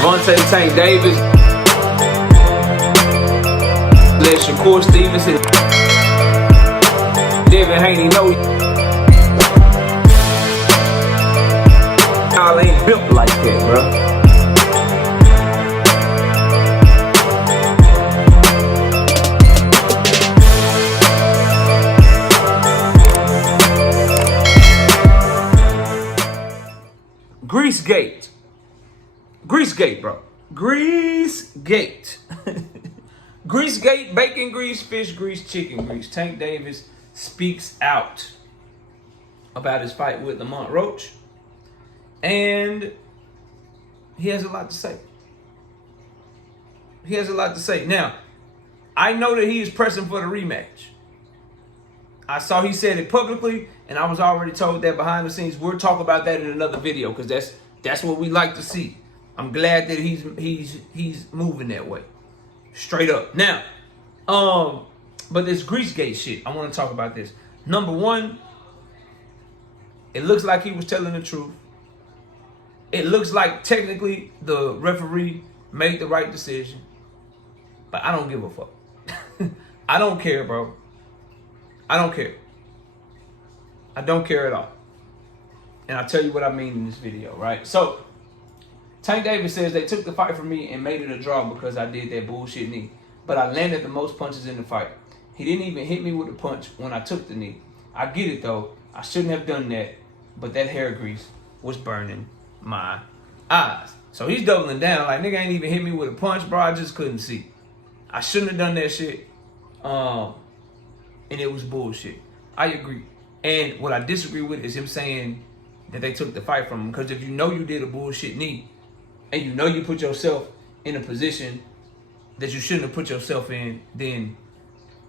Gervonta Tank Davis. Let Shakur Stevenson. Devin Haney know y'all ain't built like that, bro. Greasegate. Greasegate, bro. Greasegate. Greasegate, bacon grease, fish grease, chicken grease. Tank Davis speaks out about his fight with Lamont Roach. And he has a lot to say. He has a lot to say. Now, I know that he is pressing for the rematch. I saw he said it publicly, and I was already told that behind the scenes. We'll talk about that in another video because that's what we like to see. I'm glad that he's moving that way, straight up. Now, but this Greasegate shit, I want to talk about this. Number one, it looks like he was telling the truth. It looks like technically the referee made the right decision, but I don't give a fuck. I don't care, bro. I don't care. I don't care at all. And I'll tell you what I mean in this video, right? So, Tank Davis says they took the fight from me and made it a draw because I did that bullshit knee. But I landed the most punches in the fight. He didn't even hit me with a punch when I took the knee. I get it though. I shouldn't have done that. But that hair grease was burning my eyes. So he's doubling down like, nigga ain't even hit me with a punch, bro. I just couldn't see. I shouldn't have done that shit. And it was bullshit. I agree. And what I disagree with is him saying that they took the fight from him. Because if you know you did a bullshit knee, and you know you put yourself in a position that you shouldn't have put yourself in, then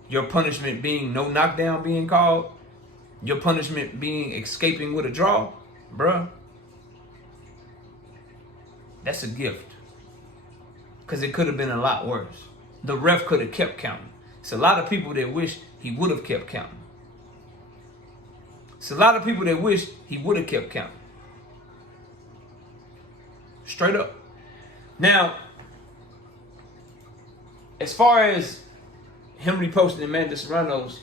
your punishment being no knockdown being called, your punishment being escaping with a draw, bruh, that's a gift. Because it could have been a lot worse. The ref could have kept counting. It's a lot of people that wish he would have kept counting. It's a lot of people that wish he would have kept counting. Straight up. Now, as far as him reposting Amanda Serrano's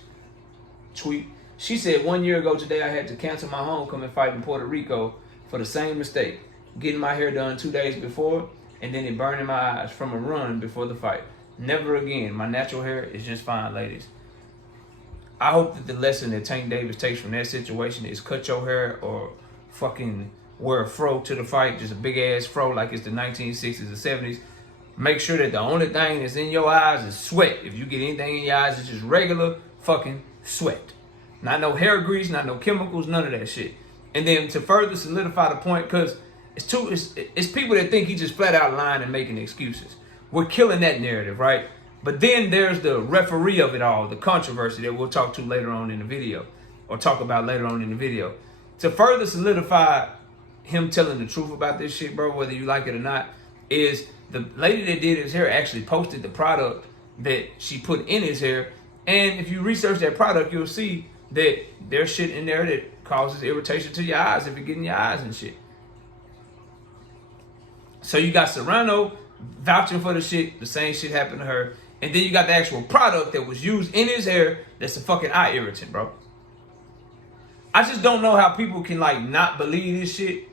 tweet, she said 1 year ago today I had to cancel my homecoming fight in Puerto Rico for the same mistake. Getting my hair done 2 days before and then it burning my eyes from a run before the fight. Never again. My natural hair is just fine, ladies. I hope that the lesson that Tank Davis takes from that situation is cut your hair or fucking wear a fro to the fight, just a big ass fro like it's the 1960s or 70s. Make sure that the only thing that's in your eyes is sweat. If you get anything in your eyes, it's just regular fucking sweat. Not no hair grease, not no chemicals, none of that shit. And then to further solidify the point, because it's people that think he just flat out lying and making excuses. We're killing that narrative, right? But then there's the referee of it all, the controversy that we'll talk to later on in the video, or talk about later on in the video. To further solidify him telling the truth about this shit, bro, whether you like it or not, is the lady that did his hair actually posted the product that she put in his hair. And if you research that product, you'll see that there's shit in there that causes irritation to your eyes if it gets in your eyes and shit. So you got Serrano vouching for the shit, the same shit happened to her. And then you got the actual product that was used in his hair that's a fucking eye irritant, bro. I just don't know how people can like not believe this shit,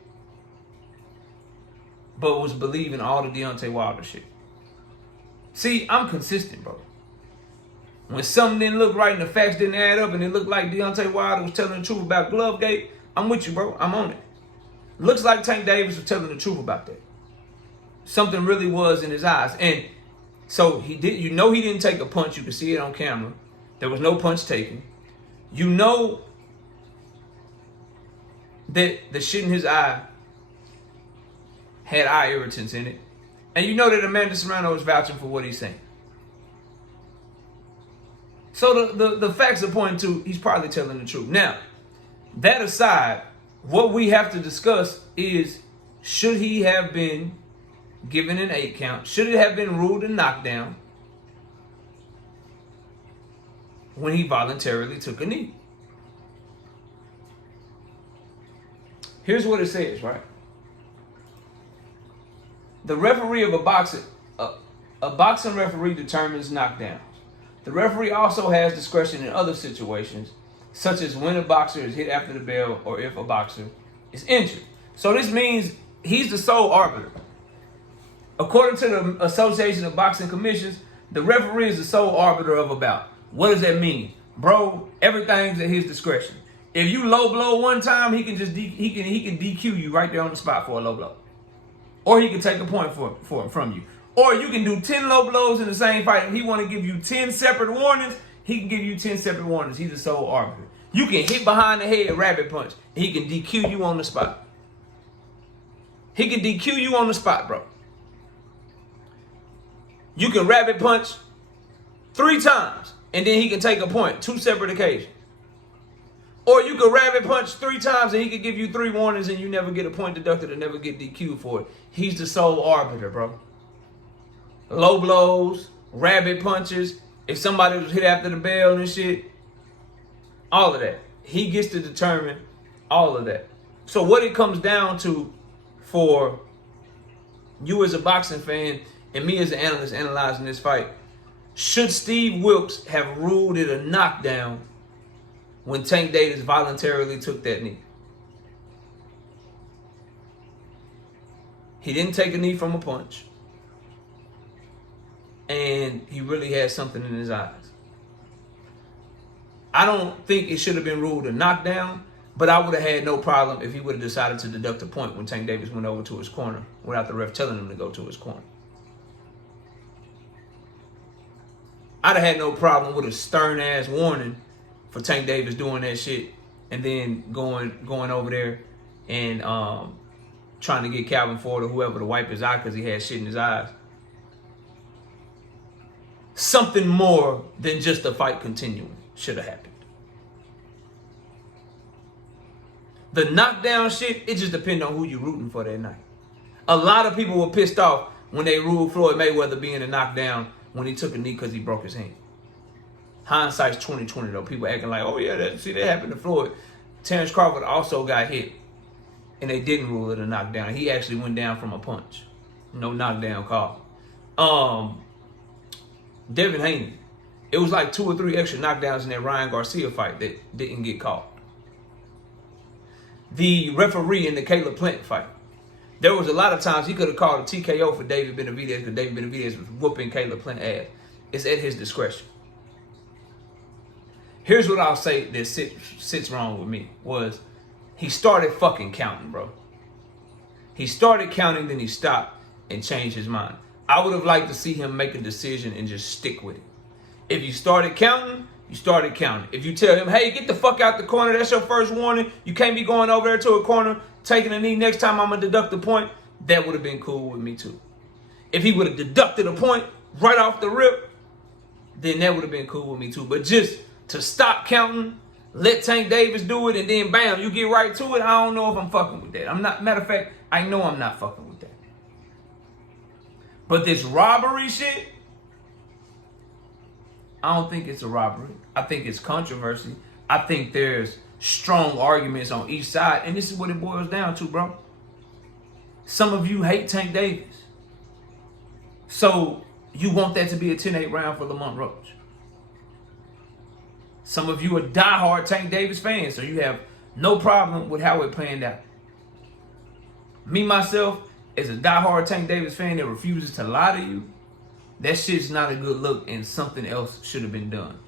but was believing all the Deontay Wilder shit. See, I'm consistent, bro. When something didn't look right and the facts didn't add up and it looked like Deontay Wilder was telling the truth about Glovegate, I'm with you, bro. I'm on it. Looks like Tank Davis was telling the truth about that. Something really was in his eyes. And so he did. You know he didn't take a punch. You can see it on camera. There was no punch taken. You know that the shit in his eye had eye irritants in it. And you know that Amanda Serrano is vouching for what he's saying. So the facts are pointing to he's probably telling the truth. Now, that aside, what we have to discuss is, should he have been given an 8 count? Should it have been ruled a knockdown when he voluntarily took a knee? Here's what it says, right? The referee of a boxing referee determines knockdowns. The referee also has discretion in other situations, such as when a boxer is hit after the bell or if a boxer is injured. So this means he's the sole arbiter. According to the Association of Boxing Commissions, the referee is the sole arbiter of a bout. What does that mean? Bro, everything's at his discretion. If you low blow one time, he can DQ you right there on the spot for a low blow. Or he can take a point from you. Or you can do 10 low blows in the same fight. If he want to give you 10 separate warnings, he can give you 10 separate warnings. He's the sole arbiter. You can hit behind the head, rabbit punch, and he can DQ you on the spot. He can DQ you on the spot, bro. You can rabbit punch 3 times, and then he can take a point, 2 separate occasions. Or you can rabbit punch 3 times, and he can give you 3 warnings, and you never get a point deducted and never get DQ'd for it. He's the sole arbiter, bro. Low blows, rabbit punches, if somebody was hit after the bell and shit, all of that. He gets to determine all of that. So what it comes down to for you as a boxing fan and me as an analyst analyzing this fight, should Steve Wilkes have ruled it a knockdown when Tank Davis voluntarily took that knee? He didn't take a knee from a punch. And he really had something in his eyes. I don't think it should have been ruled a knockdown, but I would have had no problem if he would have decided to deduct a point when Tank Davis went over to his corner without the ref telling him to go to his corner. I'd have had no problem with a stern-ass warning for Tank Davis doing that shit and then going over there and trying to get Calvin Ford or whoever to wipe his eye because he had shit in his eyes. Something more than just the fight continuing should have happened. The knockdown shit, it just depends on who you're rooting for that night. A lot of people were pissed off when they ruled Floyd Mayweather being a knockdown when he took a knee because he broke his hand. Hindsight's 20/20 though. People acting like, oh yeah, that happened to Floyd. Terrence Crawford also got hit, and they didn't rule it a knockdown. He actually went down from a punch. No knockdown call. Devin Haney. It was like 2 or 3 extra knockdowns in that Ryan Garcia fight that didn't get called. The referee in the Caleb Plant fight. There was a lot of times he could have called a TKO for David Benavidez because David Benavidez was whooping Caleb Plant ass. It's at his discretion. Here's what I'll say that sits wrong with me was he started fucking counting, bro. He started counting, then he stopped and changed his mind. I would have liked to see him make a decision and just stick with it. If you started counting, you started counting. If you tell him, hey, get the fuck out the corner, that's your first warning. You can't be going over there to a corner, taking a knee. Next time I'm going to deduct a point. That would have been cool with me too. If he would have deducted a point right off the rip, then that would have been cool with me too. But just to stop counting, let Tank Davis do it, and then bam, you get right to it, I don't know if I'm fucking with that. Matter of fact, I know I'm not fucking with that. But this robbery shit, I don't think it's a robbery. I think it's controversy. I think there's strong arguments on each side. And this is what it boils down to, bro. Some of you hate Tank Davis. So you want that to be a 10-8 round for Lamont Roach. Some of you are diehard Tank Davis fans, so you have no problem with how it planned out. Me, myself, as a diehard Tank Davis fan that refuses to lie to you, that shit's not a good look, and something else should have been done.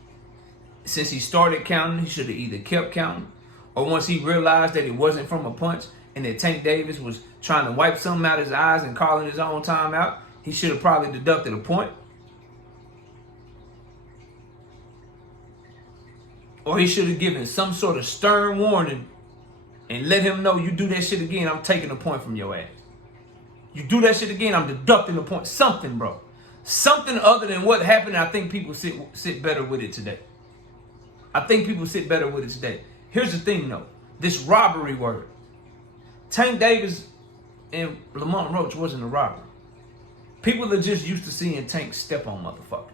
Since he started counting, he should have either kept counting, or once he realized that it wasn't from a punch and that Tank Davis was trying to wipe something out of his eyes and calling his own timeout, he should have probably deducted a point. Or he should have given some sort of stern warning and let him know, you do that shit again, I'm taking a point from your ass. You do that shit again, I'm deducting a point. Something, bro. Something other than what happened. I think people sit better with it today. Here's the thing, though. This robbery word. Tank Davis and Lamont Roach wasn't a robbery. People are just used to seeing Tank step on motherfuckers.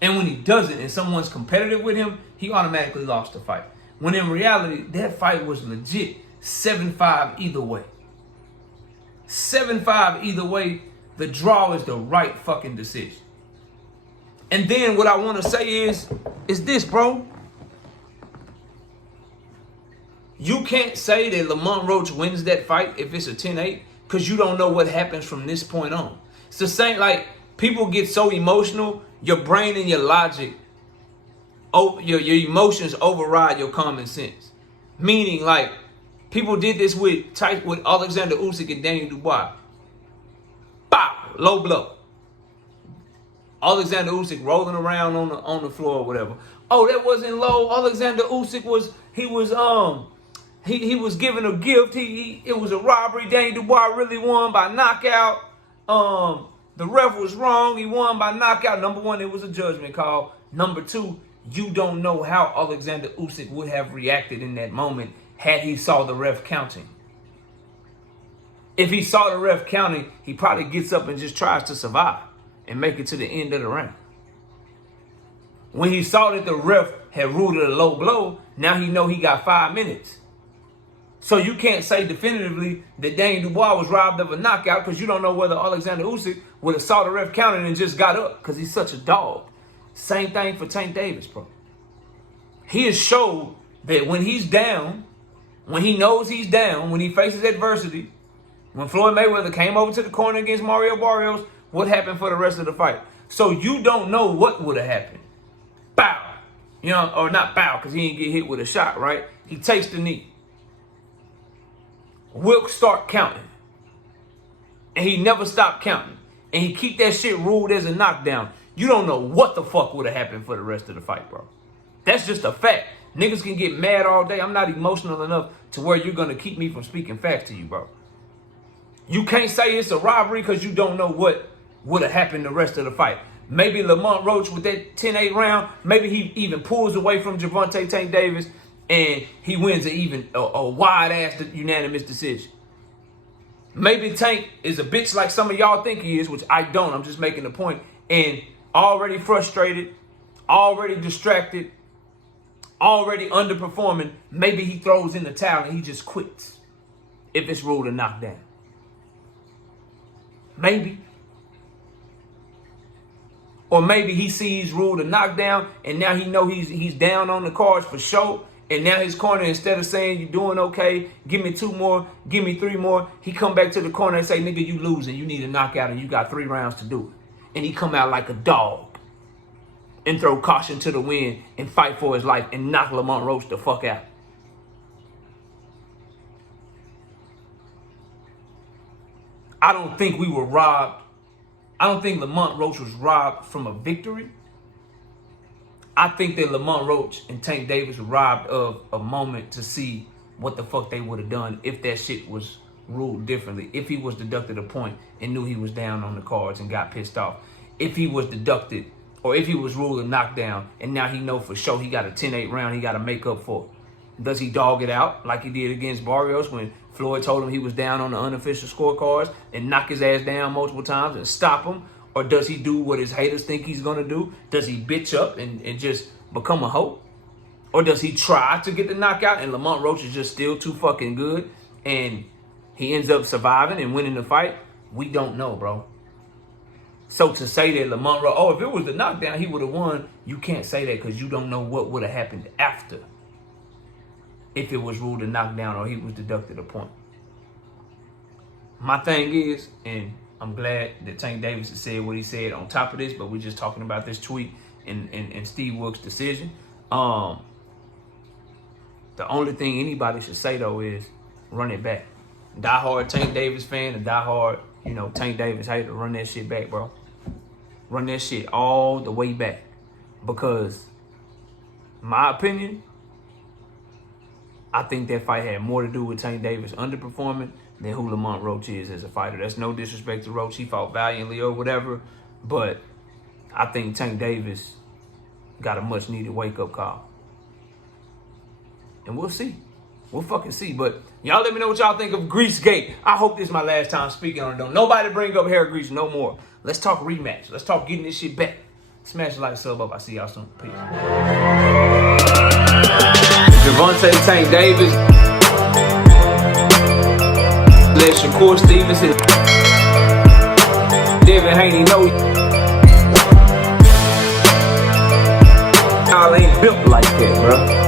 And when he doesn't and someone's competitive with him, he automatically lost the fight. When in reality, that fight was legit 7-5 either way. 7-5 either way, the draw is the right fucking decision. And then what I want to say is this, bro. You can't say that Lamont Roach wins that fight if it's a 10-8 because you don't know what happens from this point on. It's the same, like, people get so emotional, your brain and your logic, your emotions override your common sense. Meaning, like, people did this with Alexander Usyk and Daniel Dubois. Bow, low blow. Alexander Usyk rolling around on the floor or whatever. Oh, that wasn't low. Alexander Usyk was given a gift. It was a robbery. Daniel Dubois really won by knockout. The ref was wrong. He won by knockout. Number one, it was a judgment call. Number two, you don't know how Alexander Usyk would have reacted in that moment had he saw the ref counting. If he saw the ref counting, he probably gets up and just tries to survive and make it to the end of the round. When he saw that the ref had ruled it a low blow, now he know he got 5 minutes. So you can't say definitively that Daniel Dubois was robbed of a knockout because you don't know whether Alexander Usyk would have saw the ref counting and just got up because he's such a dog. Same thing for Tank Davis, bro. He has showed that when he's down, when he knows he's down, when he faces adversity, when Floyd Mayweather came over to the corner against Mario Barrios, what happened for the rest of the fight? So you don't know what would have happened. Bow. You know, or not bow because he didn't get hit with a shot, right? He takes the knee. Wilkes start counting. And he never stopped counting. And he keep that shit ruled as a knockdown. You don't know what the fuck would have happened for the rest of the fight, bro. That's just a fact. Niggas can get mad all day. I'm not emotional enough to where you're going to keep me from speaking facts to you, bro. You can't say it's a robbery because you don't know what would have happened the rest of the fight. Maybe Lamont Roach with that 10-8 round, maybe he even pulls away from Gervonta Tank Davis and he wins a wide-ass unanimous decision. Maybe Tank is a bitch like some of y'all think he is, which I don't. I'm just making a point. And already frustrated, already distracted, already underperforming, maybe he throws in the towel and he just quits if it's ruled a knockdown. Maybe. Or maybe he sees ruled a knockdown and now he know he's down on the cards for sure. And now his corner, instead of saying you're doing okay, give me 2 more, give me 3 more, he come back to the corner and say, nigga, you losing. You need a knockout and you got 3 rounds to do it. And he come out like a dog and throw caution to the wind and fight for his life and knock Lamont Roach the fuck out. I don't think we were robbed. I don't think Lamont Roach was robbed from a victory. I think that Lamont Roach and Tank Davis were robbed of a moment to see what the fuck they would have done if that shit was ruled differently. If he was deducted a point and knew he was down on the cards and got pissed off. If he was deducted, or if he was ruled a knockdown and now he know for sure he got a 10-8 round he got to make up for. Does he dog it out like he did against Barrios when Floyd told him he was down on the unofficial scorecards and knock his ass down multiple times and stop him? Or does he do what his haters think he's going to do? Does he bitch up and just become a hoe? Or does he try to get the knockout and Lamont Roach is just still too fucking good and he ends up surviving and winning the fight? We don't know, bro. So to say that Lamont Roach, oh, if it was the knockdown, he would have won, you can't say that because you don't know what would have happened after. If it was ruled a knockdown or he was deducted a point. My thing is, and I'm glad that Tank Davis has said what he said on top of this, but we're just talking about this tweet and Steve Wilkes' decision. The only thing anybody should say, though, is run it back. Die-hard Tank Davis fan and die-hard, Tank Davis hater, run that shit back, bro. Run that shit all the way back. Because, my opinion, I think that fight had more to do with Tank Davis underperforming than who Lamont Roach is as a fighter. That's no disrespect to Roach. He fought valiantly or whatever. But I think Tank Davis got a much-needed wake-up call. And we'll see. We'll fucking see. But y'all let me know what y'all think of Greasegate. I hope this is my last time speaking on it. Don't nobody bring up hair grease no more. Let's talk rematch. Let's talk getting this shit back. Smash the like, sub up. I see y'all soon. Peace. Gervonta Tank Davis. Let's Shakur Stevens hit. Devin Haney know y'all ain't built like that, bro.